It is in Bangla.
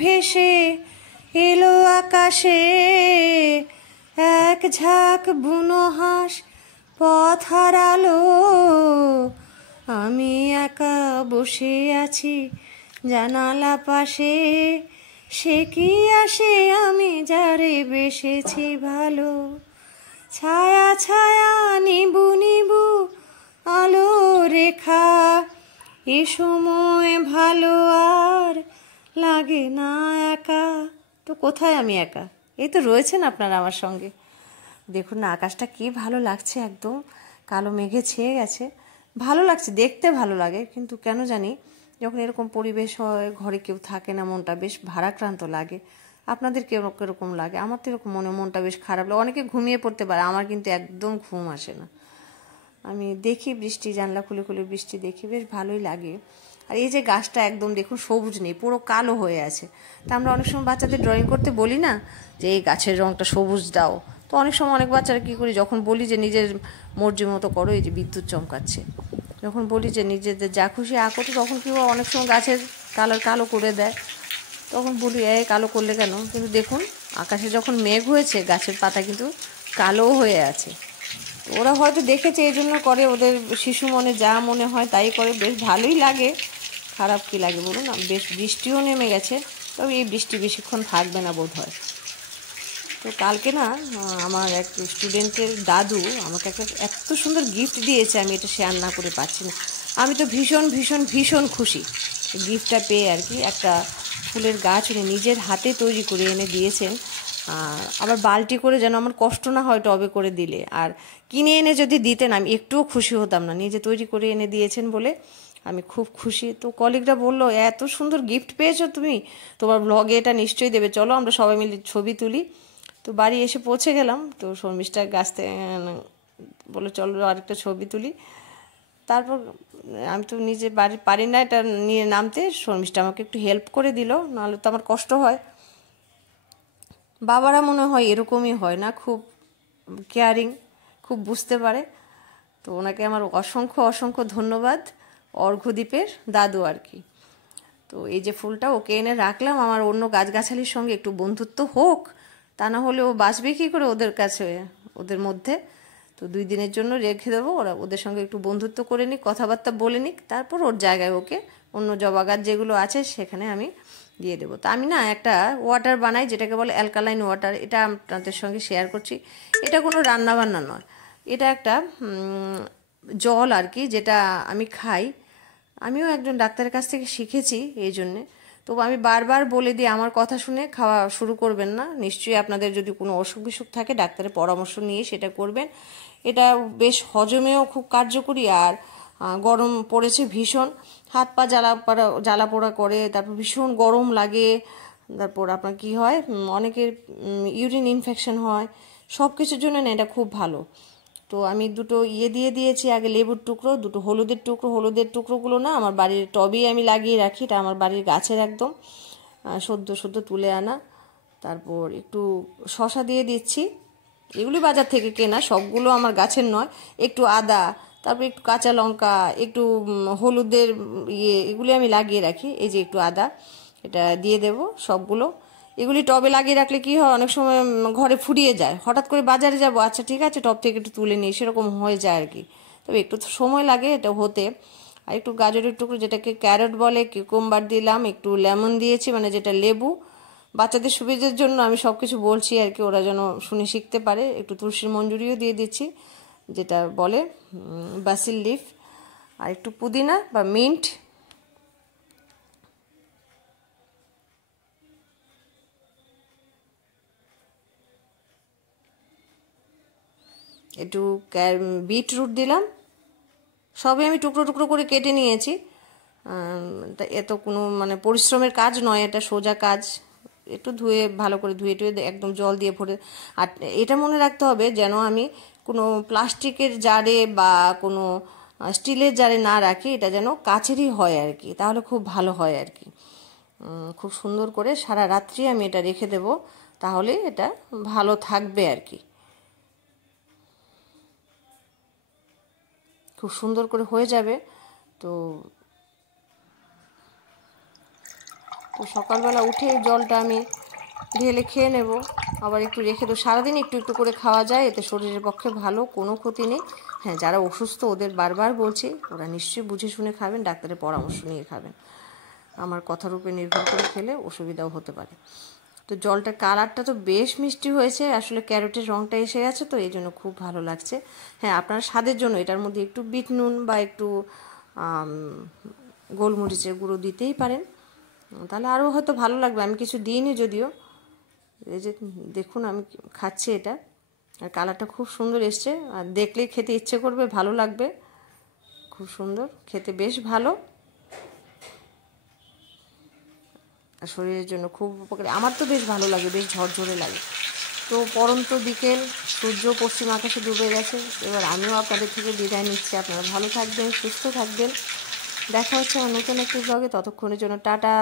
ভেসে এলো আকাশে, এক ঝাঁক বুনো হাঁস পথ হারালো। আমি একা বসে আছি জানালা পাশে, সে কি আসে আমি যারে বেসেছি ভালো। ছায়া ছায়া নিবু নিবু আলো রেখা, এ সময় ভালো আর লাগে না একা। তো কোথায় আমি একা? এই তো রয়েছেন আপনারা আমার সঙ্গে। দেখুন না, আকাশটা কি ভালো লাগছে, একদম কালো মেঘে ছেয়ে গেছে। ভালো লাগছে, দেখতে ভালো লাগে, কিন্তু কেন জানি যখন এরকম পরিবেশ হয়, ঘরে কেউ থাকে না, মনটা বেশ ভারাক্রান্ত লাগে। আপনাদের কিরকম লাগে? আমার তো এরকম মনটা বেশ খারাপ লাগে। অনেকে ঘুমিয়ে পড়তে পারে, আমার কিন্তু একদম ঘুম আসে না। আমি দেখি বৃষ্টি, জানলা খুলে খুলে বৃষ্টি দেখি, বেশ ভালোই লাগে। আর এই যে গাছটা একদম দেখুন সবুজ নেই, পুরো কালো হয়ে আছে। তা আমরা অনেক সময় বাচ্চাদের ড্রয়িং করতে বলি না যে এই গাছের রঙটা সবুজ দাও, তো অনেক সময় অনেক বাচ্চারা কী করি, যখন বলি যে নিজের মর্জি মতো করো, এই যে বিদ্যুৎ চমকাচ্ছে, যখন বলি যে নিজেদের যা খুশি আঁকো, তো তখন কী হয়, অনেক সময় গাছের কালার কালো করে দেয়। তখন বলি কালো করলে কেন? কিন্তু দেখুন আকাশে যখন মেঘ হয়েছে, গাছের পাতা কিন্তু কালোও হয়ে আছে। ওরা হয়তো দেখেছে, এই জন্য করে, ওদের শিশু মনে যা মনে হয় তাই করে। বেশ ভালোই লাগে, খারাপ কি লাগে বলুন না। বেশ বৃষ্টিও নেমে গেছে, তবে এই বৃষ্টি বেশিক্ষণ থাকবে না বোধ হয়। তো কালকে না আমার এক স্টুডেন্টের দাদু আমাকে একটা এত সুন্দর গিফট দিয়েছে, আমি এটা শেয়ার না করে পাচ্ছি না। আমি তো ভীষণ ভীষণ ভীষণ খুশি গিফটটা পেয়ে আর কি। একটা ফুলের গাছ উনি নিজের হাতে তৈরি করে এনে দিয়েছেন। আবার বালতি করে, যেন আমার কষ্ট না হয় টবে করে দিলে। আর কিনে এনে যদি দিতেন আমি একটুও খুশি হতাম না, নিজে তৈরি করে এনে দিয়েছেন বলে আমি খুব খুশি। তো কলিগরা বললো, এত সুন্দর গিফট পেয়েছো তুমি, তোমার ব্লগে এটা নিশ্চয়ই দেবে, চলো আমরা সবাই মিলে ছবি তুলি। তো বাড়ি এসে পৌঁছে গেলাম, তো শর্মিষ্ঠা গাছ থেকে বলে চলো আরেকটা ছবি তুলি। তারপর আমি তো নিজে বাড়ি পারি না এটা নিয়ে নামতে, শর্মিষ্ঠা আমাকে একটু হেল্প করে দিল, নাহলে তো আমার কষ্ট হয়। বাবারা মনে হয় এরকমই হয় না, খুব কেয়ারিং, খুব বুঝতে পারে। তো ওনাকে আমার অসংখ্য অসংখ্য ধন্যবাদ, অর্ঘ্যদ্বীপের দাদু আর কি। তো এই যে ফুলটা ওকে এনে রাখলাম, আমার অন্য গাছগাছালির সঙ্গে একটু বন্ধুত্ব হোক, তা না হলে ও বাঁচবে কী করে ওদের কাছে, ওদের মধ্যে। তো 2 দিনের জন্য রেখে দেবো, ওরা ওদের সঙ্গে একটু বন্ধুত্ব করে নিক, কথাবার্তা বলে নিক, তারপর ওর জায়গায় ওকে অন্য জবা গাছ যেগুলো আছে সেখানে আমি দিয়ে দেবো। তো আমি না একটা ওয়াটার বানাই, যেটাকে বলে অ্যালকালাইন ওয়াটার, এটা আপনাদের সঙ্গে শেয়ার করছি। এটা কোনো রান্নাবান্না নয়, এটা একটা জল আর কি, যেটা আমি খাই। আমিও একজন ডাক্তারের কাছ থেকে শিখেছি এই জন্যে। তবু আমি বারবার বলে দিই, আমার কথা শুনে খাওয়া শুরু করবেন না। নিশ্চয়ই আপনাদের যদি কোনো অসুখ বিসুখ থাকে ডাক্তারের পরামর্শ নিয়ে সেটা করবেন। এটা বেশ হজমেও খুব কার্যকরী। আর গরম পড়েছে ভীষণ, হাত পা জ্বালা পোড়া করে, তারপর ভীষণ গরম লাগে, তারপর আপনার কি হয়, অনেকের ইউরিন ইনফেকশন হয়, সব কিছুর জন্য না এটা খুব ভালো। তো আমি দুটো দিয়ে দিয়েছি আগে, লেবুর টুকরো, দুটো হলুদের টুকরো। হলুদের টুকরোগুলো না আমার বাড়ির টবেই আমি লাগিয়ে রাখি, এটা আমার বাড়ির গাছের একদম সদ্য সদ্য তুলে আনা। তারপর একটু শসা দিয়ে দিচ্ছি, এগুলি বাজার থেকে কেনা, সবগুলো আমার গাছের নয়। একটু আদা, তারপর একটু কাঁচা লঙ্কা, একটু হলুদের এগুলি আমি লাগিয়ে রাখি। এই যে একটু আদা, এটা দিয়ে দেব সবগুলো। এগুলি টবে লাগিয়ে রাখলে কি হয়, অনেক সময় ঘরে ফুরিয়ে যায়, হঠাৎ করে বাজারে যাব, আচ্ছা ঠিক আছে টব থেকে একটু তুলে নিই, সেরকম হয়ে যায় আর কি। তবে একটু তো সময় লাগে এটা হতে। আর একটু গাজরের টুকরো, যেটাকে ক্যারট বলে, কিউকাম্বার দিলাম, একটু লেমন দিয়েছি, মানে যেটা লেবু। বাচ্চাদের সুবিধার জন্য আমি সব কিছু বলছি আর কি, ওরা যেন শুনে শিখতে পারে। একটু তুলসীর মঞ্জুরিও দিয়ে দিচ্ছি, যেটা বলে বাসিল লিফ, আর একটু পুদিনা বা মিন্ট। একটু বিটরুট দিলাম, সবই আমি টুকরো টুকরো করে কেটে নিয়েছি। এত কোনো মানে পরিশ্রমের কাজ নয়, এটা সোজা কাজ। একটু ধুয়ে ভালো করে ধুয়ে টুয়ে একদম জল দিয়ে ভরে। আর এটা মনে রাখতে হবে যেন আমি কোনো প্লাস্টিকের জারে বা কোনো স্টিলের জারে না রাখি, এটা যেন কাচেরই হয় আর কি, তাহলে খুব ভালো হয় আর কি। খুব সুন্দর করে সারা রাত্রি আমি এটা রেখে দেব, তাহলে এটা ভালো থাকবে আর কি। খুব সুন্দর করে হয়ে যাবে। তো তো সকালবেলা উঠে জলটা আমি ঢেলে খেয়ে নেব, আবার একটু রেখে দেবো। সারাদিন একটু একটু করে খাওয়া যায়, এতে শরীরের পক্ষে ভালো, কোনো ক্ষতি নেই। হ্যাঁ, যারা অসুস্থ ওদের বারবার বলছি ওরা নিশ্চয়ই বুঝে শুনে খাবেন, ডাক্তারের পরামর্শ নিয়ে খাবেন। আমার কথার উপরে নির্ভর করে খেলে অসুবিধাও হতে পারে। তো জলটার কালারটা তো বেশ মিষ্টি হয়েছে, আসলে ক্যারটের রঙটা এসে গেছে, তো এই জন্য খুব ভালো লাগছে। হ্যাঁ, আপনার স্বাদের জন্য এটার মধ্যে একটু বিট নুন বা একটু গোলমরিচের গুঁড়ো দিতেই পারেন, তাহলে আরও হয়তো ভালো লাগবে। আমি কিছু দিইনি যদিও। এই যে দেখুন আমি খাচ্ছি এটা, আর কালারটা খুব সুন্দর এসছে, আর দেখলেই খেতে ইচ্ছে করবে, ভালো লাগবে, খুব সুন্দর খেতে, বেশ ভালো, আর শরীরের জন্য খুব উপকারী। আমার তো বেশ ভালো লাগে, বেশ ঝরঝরে লাগে। তো পরন্ত বিকেল, সূর্য পশ্চিম আকাশে ডুবে গেছে। এবার আমিও আপনাদের থেকে বিদায় নিচ্ছি। আপনারা ভালো থাকবেন, সুস্থ থাকবেন। দেখা হচ্ছে আমার নতুন একটি ব্লগে। ততক্ষণের জন্য টাটা।